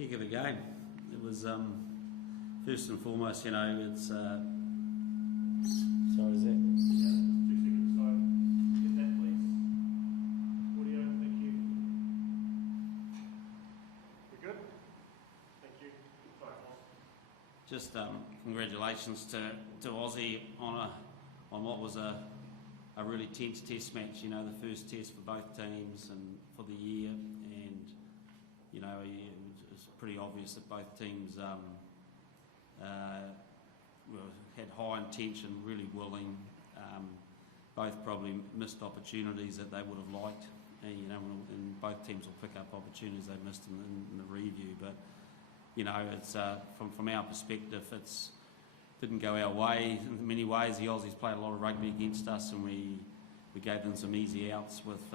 Heck of a game. It was first and foremost, it's. Sorry, is that? Yeah, 2 seconds. So get that, please. Audio, thank you. We're good. Thank you. Sorry, Ross. Just congratulations to Aussie on what was a really tense test match. The first test for both teams and for the year, and it was pretty obvious that both teams had high intention, really willing. Both probably missed opportunities that they would have liked, and both teams will pick up opportunities they missed in the review. But it's from our perspective, it's didn't go our way in many ways. The Aussies played a lot of rugby against us, and we gave them some easy outs with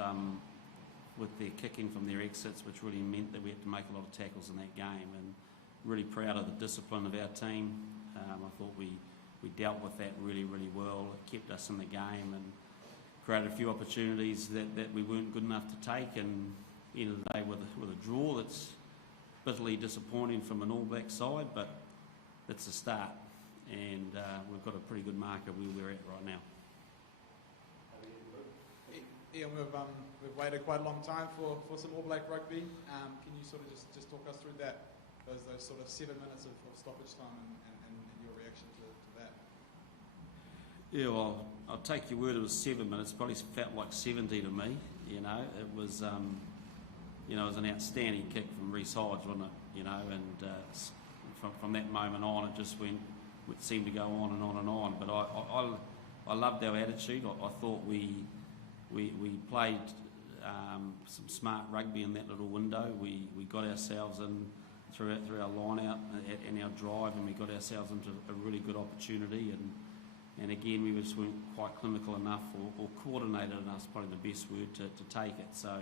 their kicking from their exits, which really meant that we had to make a lot of tackles in that game. And really proud of the discipline of our team. I thought we dealt with that really, really well. It kept us in the game and created a few opportunities that we weren't good enough to take. And at the end of the day, with a draw, that's bitterly disappointing from an All Black side, but it's a start. And we've got a pretty good marker where we're at right now. Ian, we've waited quite a long time for some All Black rugby. Can you sort of just talk us through those sort of 7 minutes of stoppage time and your reaction to that? Yeah, well, I'll take your word. It was 7 minutes. Probably felt like 70 to me. It was it was an outstanding kick from Reece Hodge, wasn't it? And from that moment on, it just went. It seemed to go on and on and on. But I loved our attitude. I thought we played some smart rugby in that little window. We got ourselves in through our line out and our drive, and we got ourselves into a really good opportunity. And again, we just weren't quite clinical enough or coordinated enough, probably the best word, to take it. So,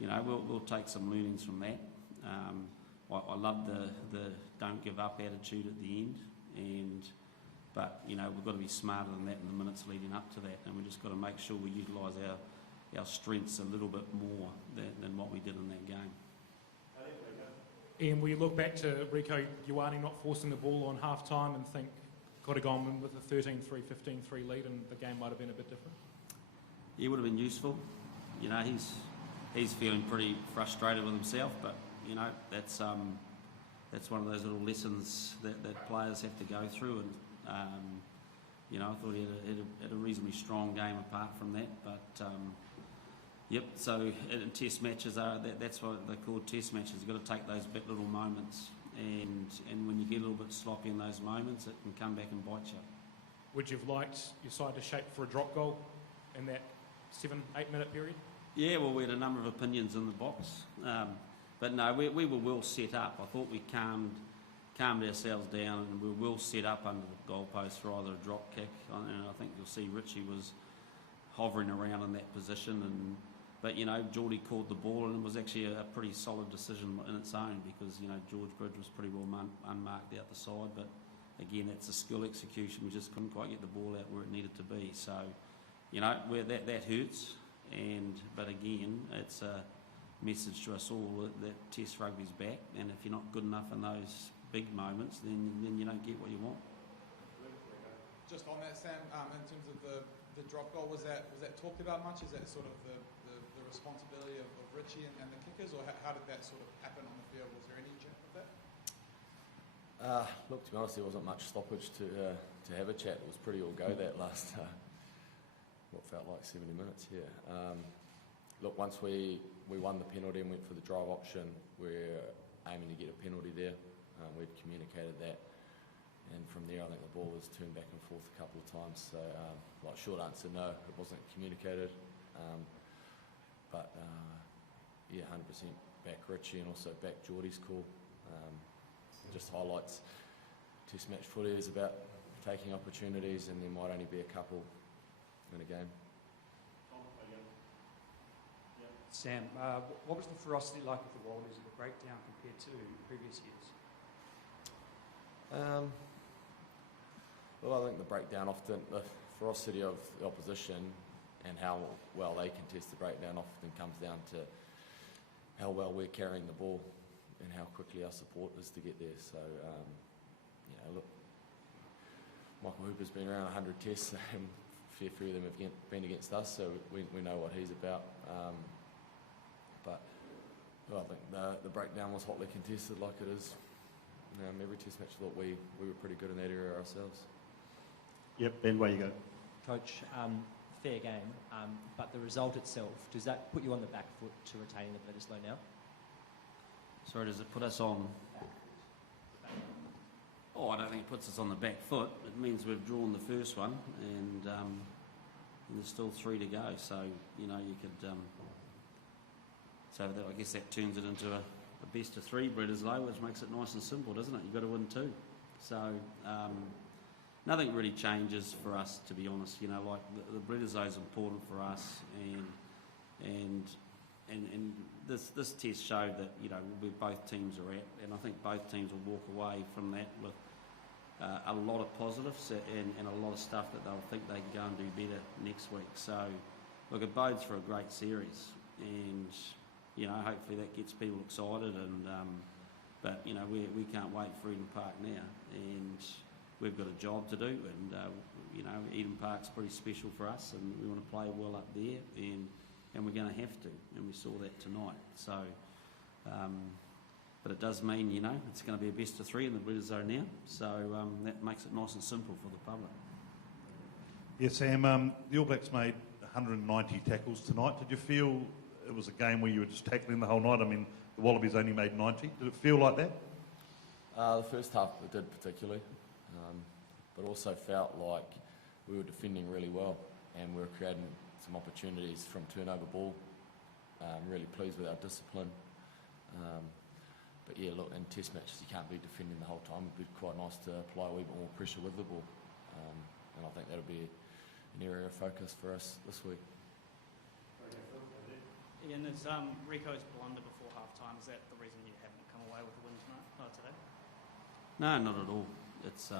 we'll take some learnings from that. I love the don't give up attitude at the end. But we've got to be smarter than that in the minutes leading up to that, and we've just got to make sure we utilise our strengths a little bit more than what we did in that game. Ian, will you look back to Rieko Ioane not forcing the ball on half-time and think could have gone with a 13-3, 15-3 lead and the game might have been a bit different? Yeah, it would have been useful. He's feeling pretty frustrated with himself, but that's one of those little lessons that players have to go through. And I thought he had a reasonably strong game apart from that. But so in test matches, that's what they're called, test matches. You've got to take those little moments, and when you get a little bit sloppy in those moments, it can come back and bite you. Would you have liked your side to shape for a drop goal in that 7-8 minute period? Yeah, well, we had a number of opinions in the box. But no, we were well set up. I thought we calmed ourselves down, and we were well set up under the goalpost for either a drop kick. And I think you'll see Richie was hovering around in that position. But Geordie called the ball, and it was actually a pretty solid decision in its own, because George Bridge was pretty well unmarked out the side. But again, that's a skill execution. We just couldn't quite get the ball out where it needed to be. So that hurts. But again, it's a message to us all that Test rugby's back, and if you're not good enough in those big moments, then you don't get what you want. Just on that, Sam, in terms of the drop goal, was that talked about much? Is that sort of the responsibility of Richie and the kickers, or how did that sort of happen on the field? Was there any chat with that? Look, to be honest, there wasn't much stoppage to have a chat. It was pretty all go that last what felt like 70 minutes. Yeah. Look, once we won the penalty and went for the drive option, we're aiming to get a penalty there. We'd communicated that, and from there I think the ball was turned back and forth a couple of times. So, short answer, no, it wasn't communicated. But 100% back Richie and also back Geordie's call. Just highlights Test match footy is about taking opportunities, and there might only be a couple in a game. Sam, what was the ferocity like of the Wallabies at the breakdown compared to previous years? Well, I think the breakdown often, the ferocity of the opposition and how well they contest the breakdown often comes down to how well we're carrying the ball. and how quickly our support is to get there. So, look, Michael Hooper's been around 100 tests, and a fair few of them have been against us, so we know what he's about. But I think the breakdown was hotly contested, like it is every test match. I thought we were pretty good in that area ourselves. Yep, Ben, way you go. Coach, fair game, but the result itself, does that put you on the back foot to retaining the Bledisloe now? Sorry, does it put us on? Oh, I don't think it puts us on the back foot. It means we've drawn the first one, and there's still 3 to go. So you could. So that, I guess that turns it into a best of 3 Bledisloe, which makes it nice and simple, doesn't it? You've got to win 2. So nothing really changes for us, to be honest. Like the Bledisloe is important for us, and this test showed that where both teams are at, and I think both teams will walk away from that with a lot of positives and a lot of stuff that they'll think they can go and do better next week. So look, it bodes for a great series, and hopefully that gets people excited. And but we can't wait for Eden Park now, and we've got a job to do. And Eden Park's pretty special for us, and we want to play well up there, and we're going to have to, and we saw that tonight. So, but it does mean it's going to be a best of 3 in the Bledisloe now. So that makes it nice and simple for the public. Yeah, Sam. The All Blacks made 190 tackles tonight. Did you feel it was a game where you were just tackling the whole night? I mean, the Wallabies only made 90. Did it feel like that? The first half it did particularly, but also felt like we were defending really well, and we were creating some opportunities from turnover ball. Really pleased with our discipline. But yeah, look, in test matches you can't be defending the whole time. It'd be quite nice to apply a wee bit more pressure with the ball. And I think that'll be an area of focus for us this week. Ian, is Rico's blunder before half-time, is that the reason you haven't come away with the win tonight, today? No, not at all. It's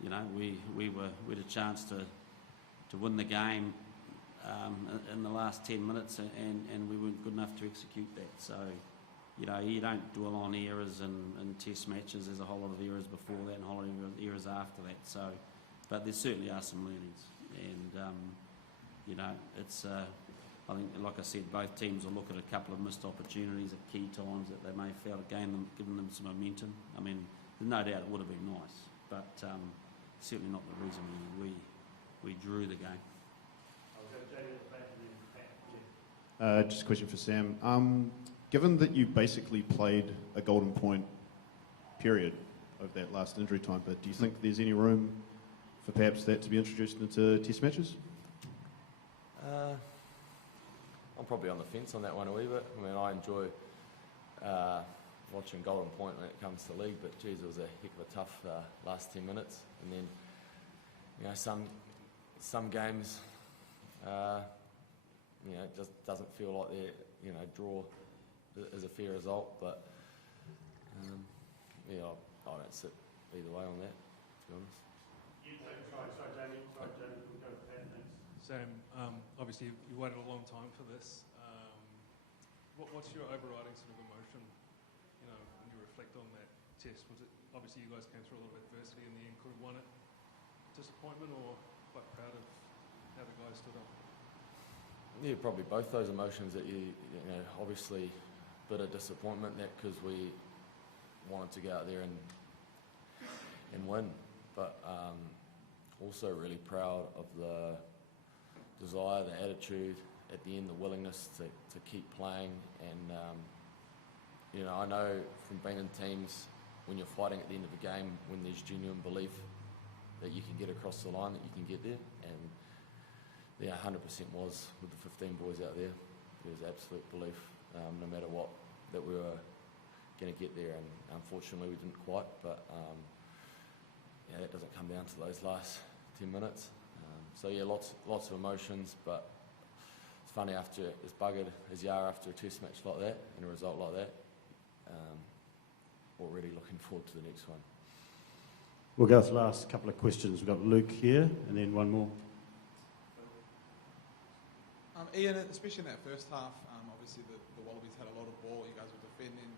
we had a chance to win the game in the last 10 minutes, and we weren't good enough to execute that. So you don't dwell on errors in test matches. There's a whole lot of errors before that and a whole lot of errors after that. So, but there certainly are some learnings, and it's. I think, like I said, both teams will look at a couple of missed opportunities at key times that they may have failed to gain given them some momentum. I mean, there's no doubt it would have been nice, but certainly not the reason we drew the game. Just a question for Sam. Given that you basically played a golden point period of that last injury time, but do you think there's any room for perhaps that to be introduced into test matches? I'm probably on the fence on that one a wee bit. I mean, I enjoy watching Golden Point when it comes to league, but geez, it was a heck of a tough last 10 minutes. And then, some games, it just doesn't feel like their, draw is a fair result. But I don't sit either way on that, to be honest. Sorry, Jamie. Sam, obviously you waited a long time for this. What's your overriding sort of emotion, when you reflect on that test? Was it, obviously you guys came through a lot of adversity in the end, could have won it. Disappointment or quite proud of how the guys stood up? Yeah, probably both those emotions that obviously a bit of disappointment that because we wanted to go out there and win, but also really proud of the desire, the attitude, at the end the willingness to keep playing. And I know from being in teams, when you're fighting at the end of a game, when there's genuine belief that you can get across the line, that you can get there, and there 100% was with the 15 boys out there. There was absolute belief, no matter what, that we were going to get there, and unfortunately we didn't quite, but that doesn't come down to those last 10 minutes. So yeah, lots of emotions, but it's funny after as buggered as you are after a test match like that and a result like that, already looking forward to the next one. We'll go to the last couple of questions. We've got Luke here and then one more. Ian, especially in that first half, obviously the Wallabies had a lot of ball, you guys were defending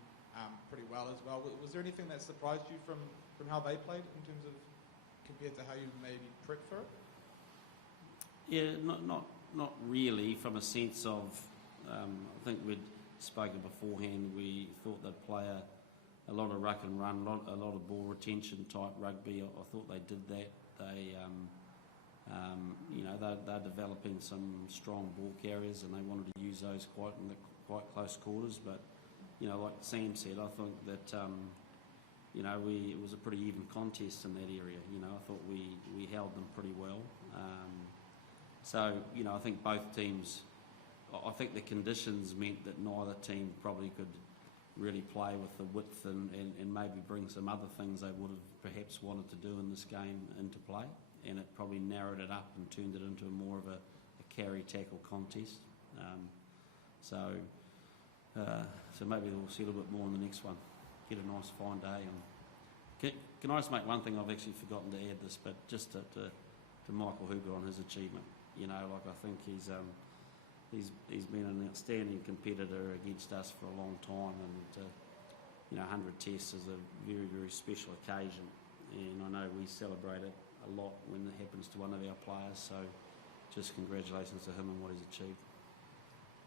pretty well as well. Was there anything that surprised you from how they played in terms of compared to how you maybe prepped for it? Yeah, not really. From a sense of, I think we'd spoken beforehand. We thought they'd play a lot of ruck and run, a lot of ball retention type rugby. I thought they did that. They, they're developing some strong ball carriers, and they wanted to use those quite in the quite close quarters. But like Sam said, I think that it was a pretty even contest in that area. I thought we held them pretty well. I think both teams. I think the conditions meant that neither team probably could really play with the width and maybe bring some other things they would have perhaps wanted to do in this game into play, and it probably narrowed it up and turned it into more of a carry tackle contest. So maybe we'll see a little bit more in the next one. Get a nice fine day. And can I just make one thing? I've actually forgotten to add this, but just to Michael Hooper on his achievement. I think he's been an outstanding competitor against us for a long time, and 100 tests is a very, very special occasion, and I know we celebrate it a lot when it happens to one of our players, so just congratulations to him and what he's achieved.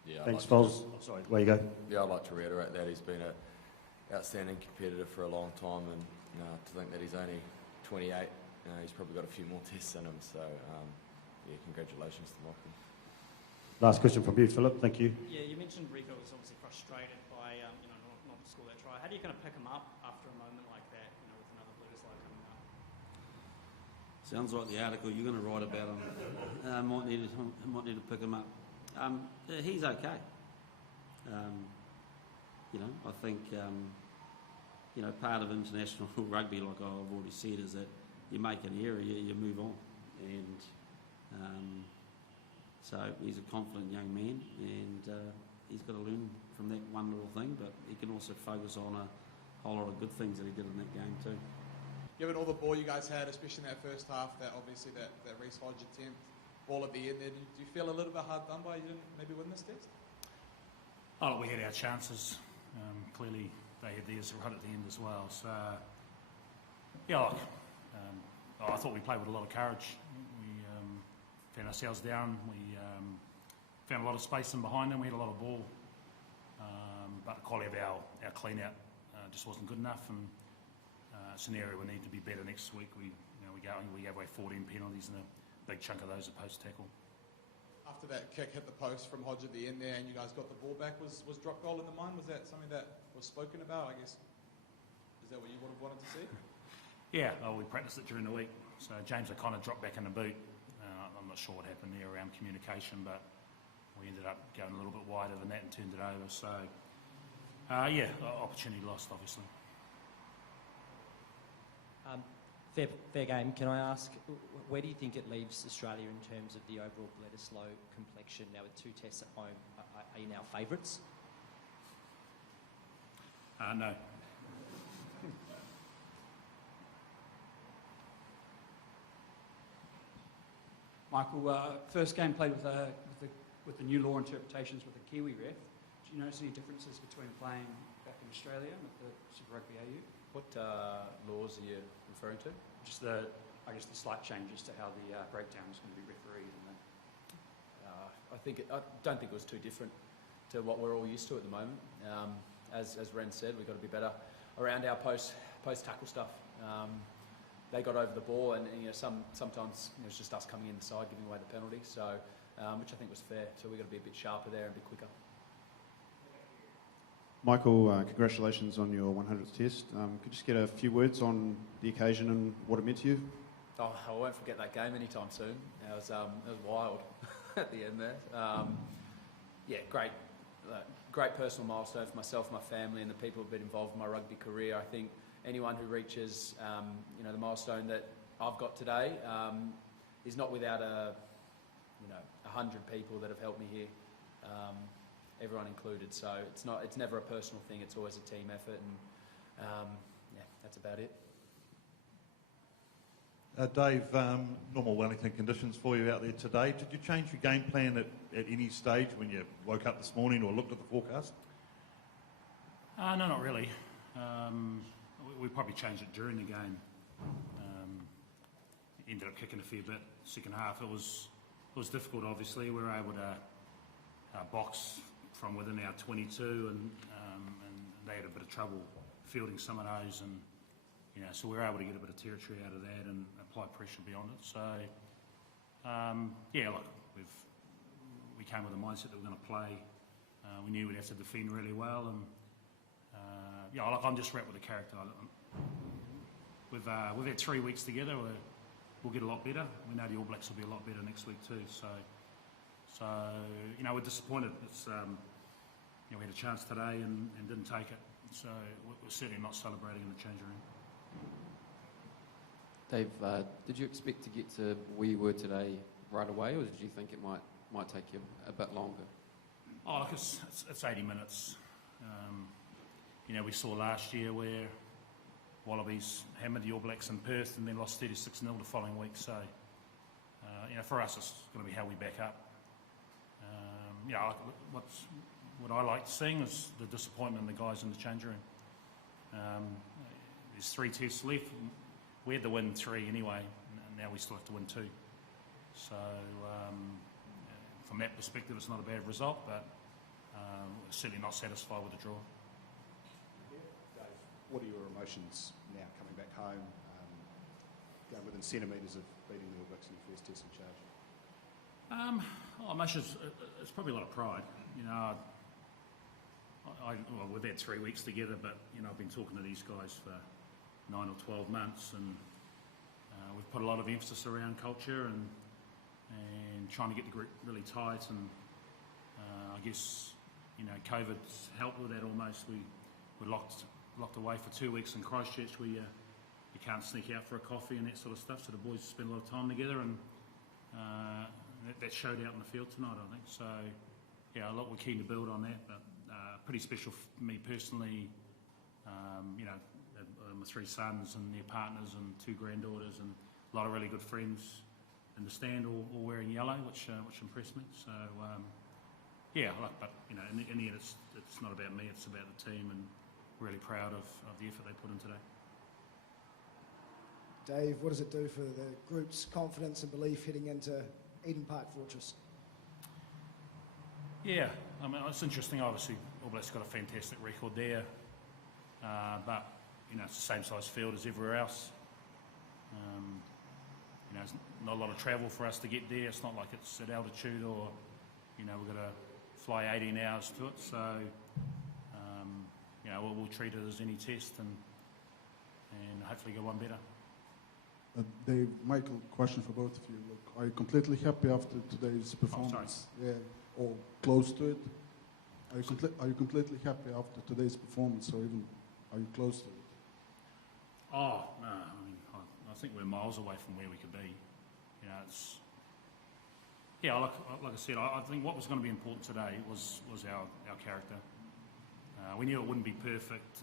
Yeah, thanks, Foz. Sorry, where you go? Yeah, I'd like to reiterate that he's been an outstanding competitor for a long time, and to think that he's only 28, he's probably got a few more tests in him, so congratulations to Michael. Last question from you, Philip. Thank you. Yeah, you mentioned Rico was obviously frustrated by not to score that try. How do you kind of pick him up after a moment like that, with another Bledisloe coming up? Sounds like the article you're going to write about him. Might need to pick him up. He's okay. I think part of international rugby, like I've already said, is that you make an error, you move on, and so he's a confident young man, and he's got to learn from that one little thing, but he can also focus on a whole lot of good things that he did in that game too. Given all the ball you guys had, especially in that first half, that Reece Hodge attempt, ball at the end there, do you feel a little bit hard done by? You didn't maybe win this test? Oh, we had our chances. Clearly, they had theirs right at the end as well. So, I thought we played with a lot of courage. We found ourselves down. We found a lot of space in behind them. We had a lot of ball, but the quality of our clean out just wasn't good enough. And it's an area we need to be better next week. We gave away 14 penalties, and a big chunk of those are post tackle. After that kick hit the post from Hodge at the end there, and you guys got the ball back, was drop goal in the mind? Was that something that was spoken about? I guess, is that what you would have wanted to see? Yeah, we practiced it during the week. So James O'Connor dropped back in the boot. I'm not sure what happened there around communication, but we ended up going a little bit wider than that and turned it over. So, opportunity lost, obviously. Fair game. Can I ask, where do you think it leaves Australia in terms of the overall Bledisloe complexion now with 2 tests at home? Are you now favourites? No. Michael, first game played with the new law interpretations with the Kiwi ref. Do you notice any differences between playing back in Australia and with the Super Rugby AU? What laws are you referring to? Just the slight changes to how the breakdown is going to be refereed. I don't think it was too different to what we're all used to at the moment. As Ren said, we've got to be better around our post tackle stuff. They got over the ball, and sometimes it was just us coming inside, giving away the penalty. So, which I think was fair. So we've got to be a bit sharper there and a bit quicker. Michael, congratulations on your 100th test. Could you just get a few words on the occasion and what it meant to you? Oh, I won't forget that game anytime soon. It was wild at the end there. Great personal milestone for myself, my family, and the people who've been involved in my rugby career. I think anyone who reaches, the milestone that I've got today is not without 100 people that have helped me here. Everyone included, so it's never a personal thing, it's always a team effort, and that's about it. Dave, normal Wellington conditions for you out there today. Did you change your game plan at any stage when you woke up this morning or looked at the forecast? No, not really. We probably changed it during the game. Ended up kicking a fair bit. Second half, it was difficult. Obviously, we were able to box from within our 22, and they had a bit of trouble fielding some of those, and so we were able to get a bit of territory out of that and apply pressure beyond it. So look, we came with a mindset that we're going to play. We knew we'd have to defend really well, and I'm just wrapped with the character. We've had 3 weeks together. We'll get a lot better. We know the All Blacks will be a lot better next week too. So we're disappointed. It's we had a chance today and didn't take it. So we're certainly not celebrating in the changing room. Dave, did you expect to get to where you were today right away, or did you think it might take you a bit longer? Oh, look, it's 80 minutes. We saw last year where Wallabies hammered the All Blacks in Perth and then lost 36-0 the following week. So, for us, it's going to be how we back up. What I like seeing is the disappointment in the guys in the change room. There's 3 tests left. We had to win 3 anyway, and now we still have to win 2. So, from that perspective, it's not a bad result, but we're certainly not satisfied with the draw. Dave, what are your emotions now coming back home, going within centimetres of beating the All Blacks in the first test in charge? Emotions, it's probably a lot of pride. We've had 3 weeks together, but I've been talking to these guys for 9 or 12 months, and we've put a lot of emphasis around culture and trying to get the group really tight. And I guess COVID's helped with that almost. We were locked away for 2 weeks in Christchurch, where you can't sneak out for a coffee and that sort of stuff. So the boys spend a lot of time together, and that showed out in the field tonight, I think. So look, we're keen to build on that, but pretty special for me personally. My 3 sons and their partners and 2 granddaughters, and a lot of really good friends in the stand, all wearing yellow, which impressed me. So but in the end, it's not about me; it's about the team, and really proud of the effort they put in today. Dave, what does it do for the group's confidence and belief heading into Eden Park Fortress? Yeah, it's interesting. Obviously, All Blacks got a fantastic record there, but it's the same size field as everywhere else. There's not a lot of travel for us to get there. It's not like it's at altitude, or we've got to fly 18 hours to it. So we'll treat it as any test and hopefully get one better. Dave, Michael, question for both of you. Look, are you completely happy after today's performance? Or close to it? Are you completely happy after today's performance, or even are you close to it? Oh no, I think we're miles away from where we could be. Like I said, I think what was going to be important today was our character. We knew it wouldn't be perfect.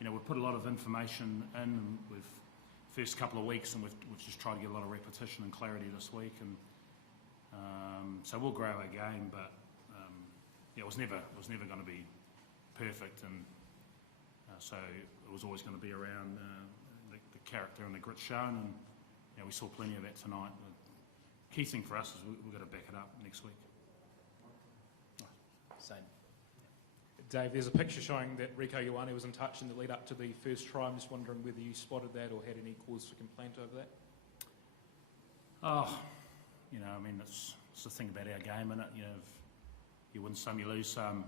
We've put a lot of information in with first couple of weeks, and we've just tried to get a lot of repetition and clarity this week, and so we'll grow our game. But it was never going to be perfect, and so it was always going to be around the character and the grit shown, and we saw plenty of that tonight. The key thing for us is we've got to back it up next week. Same. Dave, there's a picture showing that Rico Ioane was in touch in the lead up to the first try. I'm just wondering whether you spotted that or had any cause for complaint over that? It's the thing about our game, isn't it? You win some, you lose some.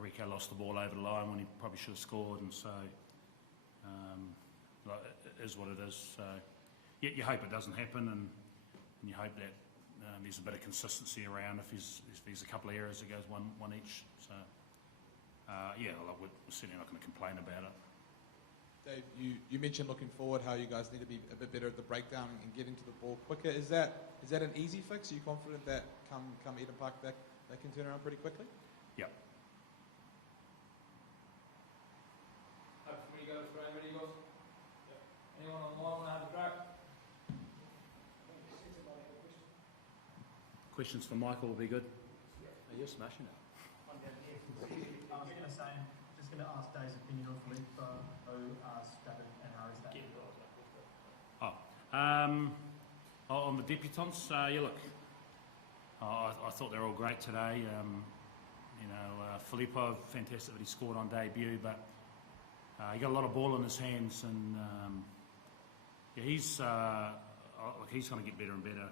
Rico lost the ball over the line when he probably should have scored, and so it is what it is. So you hope it doesn't happen, and you hope that there's a bit of consistency around. If there's a couple of errors, it goes one each. So we're certainly not going to complain about it. Dave, you mentioned looking forward how you guys need to be a bit better at the breakdown and getting to the ball quicker. Is that an easy fix? Are you confident that come Eden Park that can turn around pretty quickly? Yep. Before you go to Australia, ready, guys? Anyone online want to have a crack? Questions for Michael will be good. You're smashing it. I'm going to same. Just going to ask Dave's opinion on Filippo, Stabbin and Harry's that. On the debutants, yeah, look, I thought they were all great today. Filippo, fantastic that he scored on debut, but he got a lot of ball in his hands, and he's going to get better and better.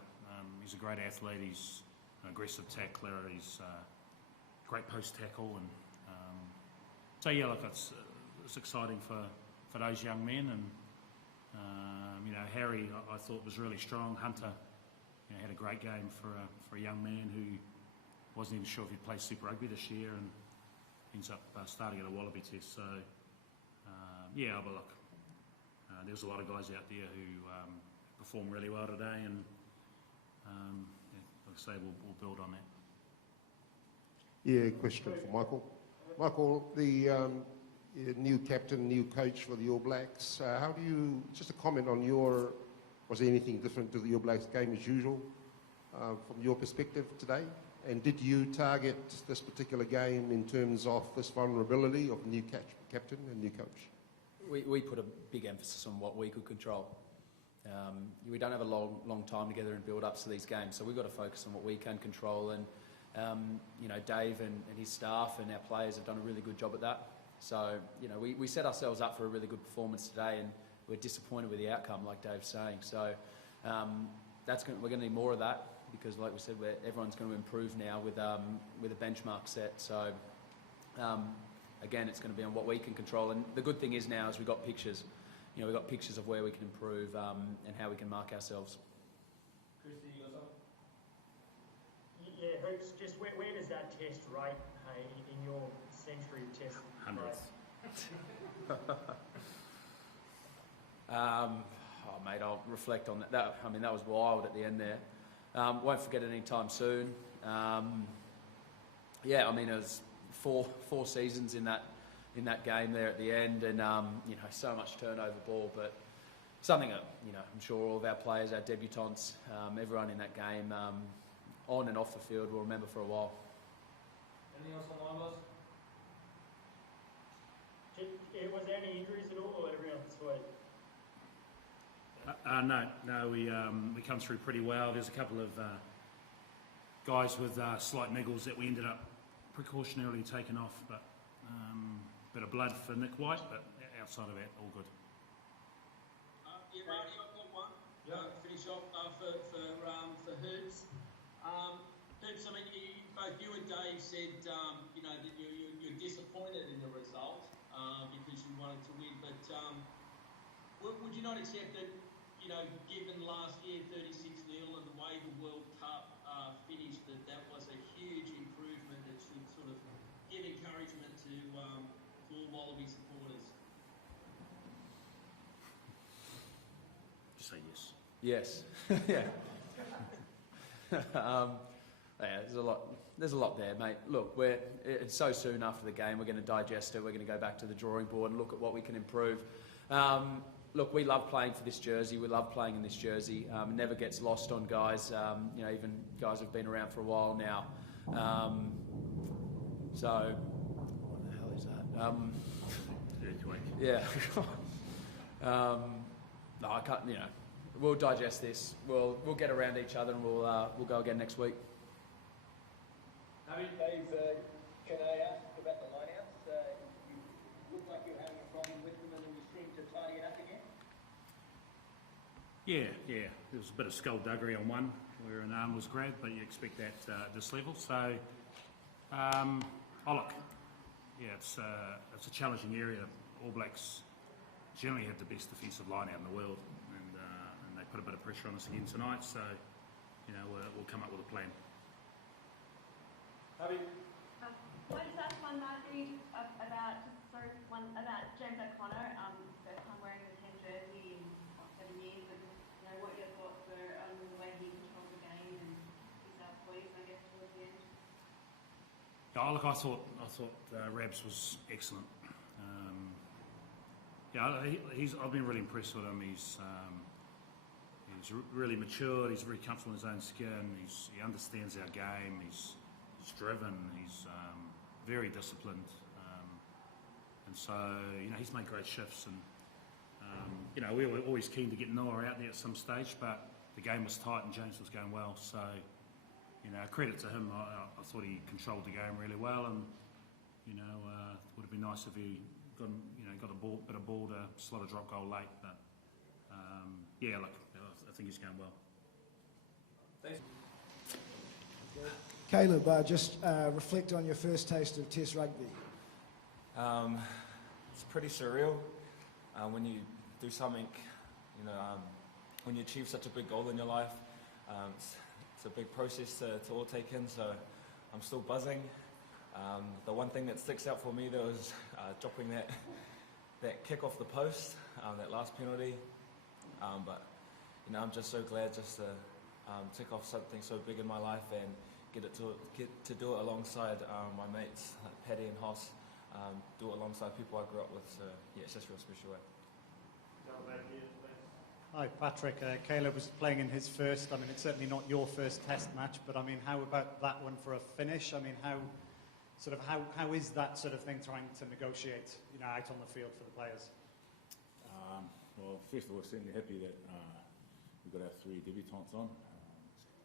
He's a great athlete. He's an aggressive tackler. He's a great post tackle, and so yeah, look, it's exciting for those young men, and Harry, I thought was really strong. Hunter, had a great game for a young man who wasn't even sure if he'd play Super Rugby this year, and ends up starting at a Wallaby test. So but look, there's a lot of guys out there who performed really well today, and like I say, we'll build on that. Yeah, question for Michael. Michael, the new captain, new coach for the All Blacks. How do you, just a comment on was there anything different to the All Blacks game as usual from your perspective today? And did you target this particular game in terms of this vulnerability of new captain and new coach? We put a big emphasis on what we could control. We don't have a long time together in build-ups to these games, so we've got to focus on what we can control. And Dave and his staff and our players have done a really good job at that. So we set ourselves up for a really good performance today, and we're disappointed with the outcome, like Dave's saying. So we're going to need more of that, because, like we said, everyone's going to improve now with a benchmark set. So again, it's going to be on what we can control. And the good thing is now is we've got pictures. We've got pictures of where we can improve and how we can mark ourselves. Christy, you got something? Yeah, Hoops, just where does that test rate, hey, in your century of tests? Hundreds. Mate, I'll reflect on that. That was wild at the end there. Won't forget it anytime soon. It was four seasons in that game there at the end, and so much turnover ball, but something that I'm sure all of our players, our debutants, everyone in that game, on and off the field, will remember for a while. Anything else on line, boys? Was there any injuries at all, or everyone sweet? No, we come through pretty well. There's a couple of guys with slight niggles that we ended up precautionarily taking off, but bit of blood for Nick White, but outside of that, all good. Marty, I've got one. Finish off for Herbs. Herbs, both you and Dave said that you're disappointed in the result because you wanted to win, but would you not accept that, given last year 36-0 and the way the World Cup finished, that was a huge improvement that should sort of give encouragement to all Wallaby supporters? Just say yes. Yes. There's a lot there, mate. Look, it's so soon after the game. We're going to digest it. We're going to go back to the drawing board and look at what we can improve. Look, we love playing for this jersey. We love playing in this jersey. It never gets lost on guys. Even guys who've been around for a while now. So, what the hell is that? Yeah. No, I can't. We'll digest this. We'll get around each other, and we'll go again next week. Dave, can I ask about the lineouts? You look like you're having a problem with them, and then you seem to tidy it up again. Yeah. There was a bit of skullduggery on one where an arm was grabbed, but you expect that at this level. So, look, it's a challenging area. All Blacks generally have the best defensive line out in the world, and they put a bit of pressure on us again tonight. So, we'll come up with a plan. Abby? Can I just ask one, Marty, about James O'Connor, first time wearing the 10 jersey in 7 years, and what your thoughts were on the way he controlled the game and his poise, I guess, towards the end? Look, I thought Rabs was excellent. I've been really impressed with him. He's really mature. He's very comfortable in his own skin. He understands our game. He's driven. He's very disciplined. And so, he's made great shifts, and we were always keen to get Noah out there at some stage, but the game was tight and James was going well. So, credit to him. I thought he controlled the game really well, and would have been nice if he got a bit of ball to slot a drop goal late. But I think he's going well. Thanks. Caleb, just reflect on your first taste of Test rugby. It's pretty surreal when you do something, when you achieve such a big goal in your life. It's a big process to all take in, so I'm still buzzing. The one thing that sticks out for me though is dropping that kick off the post, that last penalty. But I'm just so glad just to tick off something so big in my life and get to do it alongside my mates like Paddy and Hoss. Do it alongside people I grew up with. So it's just a real special way. Hi, Patrick. Caleb was playing in his first. I mean, it's certainly not your first Test match, but I mean, how about that one for a finish? I mean, how is that sort of thing trying to negotiate, out on the field for the players? Well, first of all, certainly happy that we've got our 3 debutants on.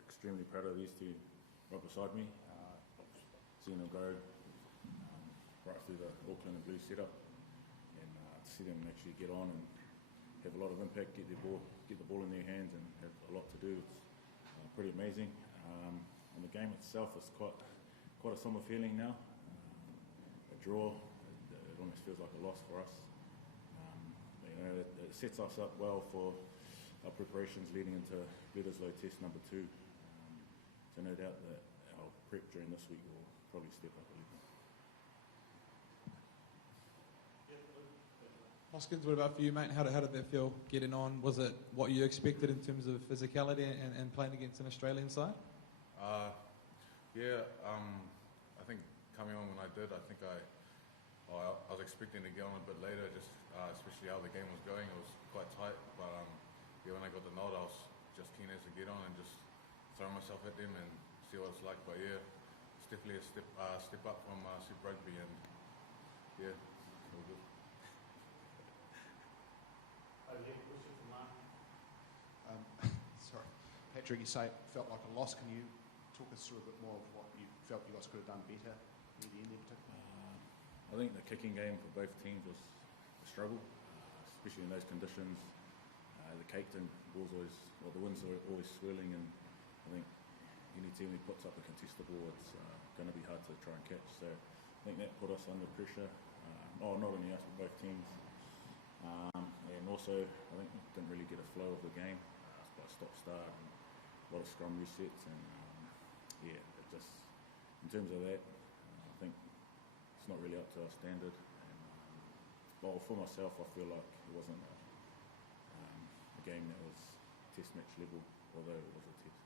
Extremely proud of these 2 right beside me. Seeing them go right through the Auckland and Blue setup, and to see them actually get on and have a lot of impact, get the ball in their hands and have a lot to do. It's pretty amazing. And the game itself is quite a somber feeling now. A draw, it almost feels like a loss for us. It sets us up well for our preparations leading into Bledisloe Test number 2. So no doubt that our prep during this week will probably step up a little. Hoskins, what about for you, mate? How did that feel getting on? Was it what you expected in terms of physicality and playing against an Australian side? I think coming on when I did, I think I was expecting to get on a bit later, just especially how the game was going. It was quite tight, but when I got the nod, I was just keen as to get on and just throw myself at them and see what it's like. But it's definitely a step up from Super Rugby, and it's all good. Sorry, Patrick, you say it felt like a loss. Can you talk us through a bit more of what you felt you guys could have done better near the end in particular? I think the kicking game for both teams was a struggle, especially in those conditions. The Cape Town balls the winds are always swirling, and I think any team who puts up a contested ball, it's going to be hard to try and catch. So I think that put us under pressure. Not only us, but both teams. And also, I think we didn't really get a flow of the game. It's quite stop-start and a lot of scrum resets, and it just, in terms of that, I think it's not really up to our standard. And, for myself, I feel like it wasn't a game that was Test match level, although it was a Test.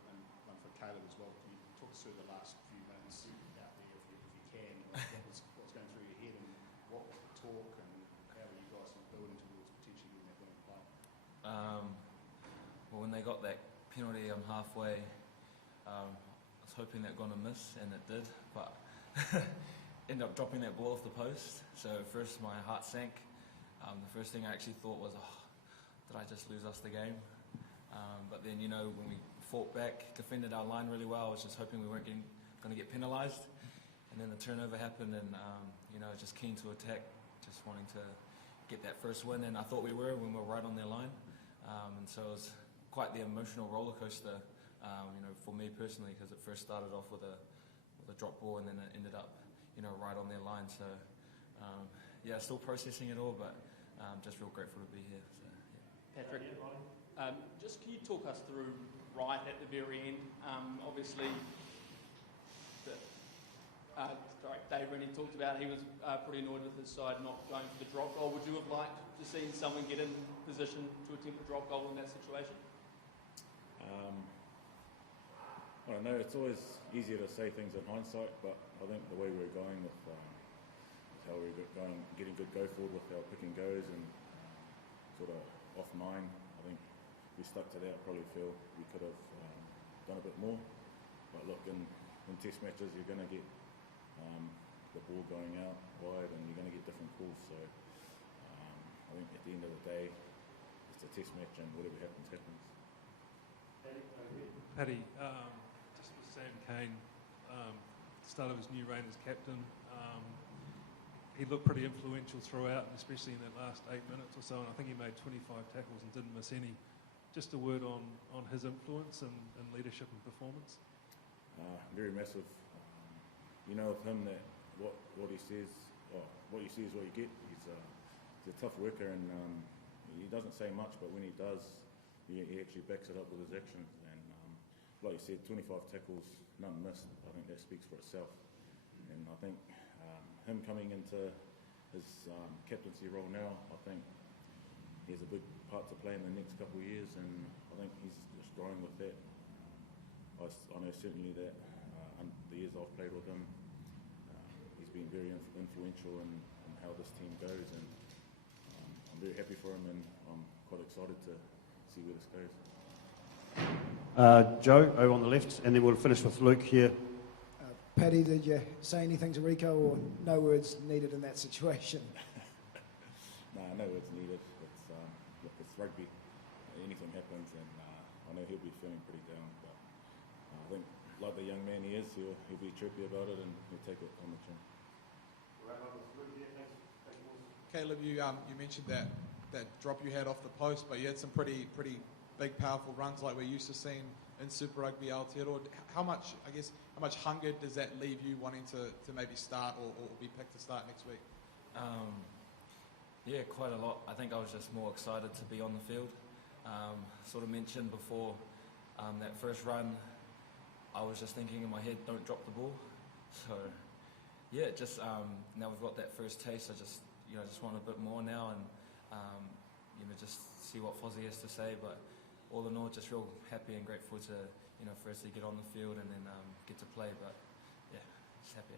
And one for Caleb as well. Can you talk us through the last few minutes out there, if you can? What was going through your head, and what was the talk, and how were you guys building towards potentially getting that winning play? Well, when they got that penalty halfway, I was hoping they're going to miss, and it did, but ended up dropping that ball off the post. So first my heart sank. The first thing I actually thought was, did I just lose us the game? But then, when we fought back, defended our line really well, I was just hoping we weren't going to get penalised. And then the turnover happened, and just keen to attack, just wanting to get that first win, and I thought we were when we were right on their line. And so it was quite the emotional roller coaster, for me personally, because it first started off with a drop ball, and then it ended up, right on their line. So still processing it all, but just real grateful to be here. So, yeah. Patrick, just can you talk us through right at the very end? Obviously, Dave Rennie talked about he was pretty annoyed with his side not going for the drop goal. Would you have liked to see someone get in position to attempt a drop goal in that situation? I don't know, it's always easier to say things in hindsight, but I think the way we were going with how we were going, getting good go forward with our pick and goes and sort of off 9, I think if we stuck to that, I probably feel we could have done a bit more. But look, in Test matches, you're going to get the ball going out wide, and you're going to get different calls. So I think at the end of the day, it's a test match, and whatever happens, happens. Paddy, just with Sam Kane, start of his new reign as captain, he looked pretty influential throughout, and especially in that last 8 minutes or so, and I think he made 25 tackles and didn't miss any. Just a word on his influence and leadership and performance. Very massive. You know with him that what he says, what you see is what you get. He's a tough worker, and he doesn't say much, but when he does, he actually backs it up with his actions. And like you said, 25 tackles, none missed. I think that speaks for itself. And I think him coming into his captaincy role now, I think he has a big part to play in the next couple of years, and I think he's just growing with that. I know certainly that the years I've played with him, he's been very influential in how this team goes, and I'm very happy for him, and I'm quite excited to see where this goes. Joe, over on the left, and then we'll finish with Luke here. Paddy, did you say anything to Rico, or no words needed in that situation? No words needed. Look, it's rugby. Anything happens, and I know he'll be feeling pretty down. But I think, like the young man he is, he'll be chirpy about it, and he'll take it on the chin. Caleb, you mentioned that drop you had off the post, but you had some pretty big, powerful runs like we're used to seeing in Super Rugby Aotearoa. How much hunger does that leave you wanting to maybe start or be picked to start next week? Yeah, quite a lot. I think I was just more excited to be on the field. Sort of mentioned before that first run, I was just thinking in my head, don't drop the ball. So yeah, just now we've got that first taste. I just want a bit more now, and just see what Fozzie has to say. But all in all, just real happy and grateful to firstly get on the field and then get to play. But yeah, just happy.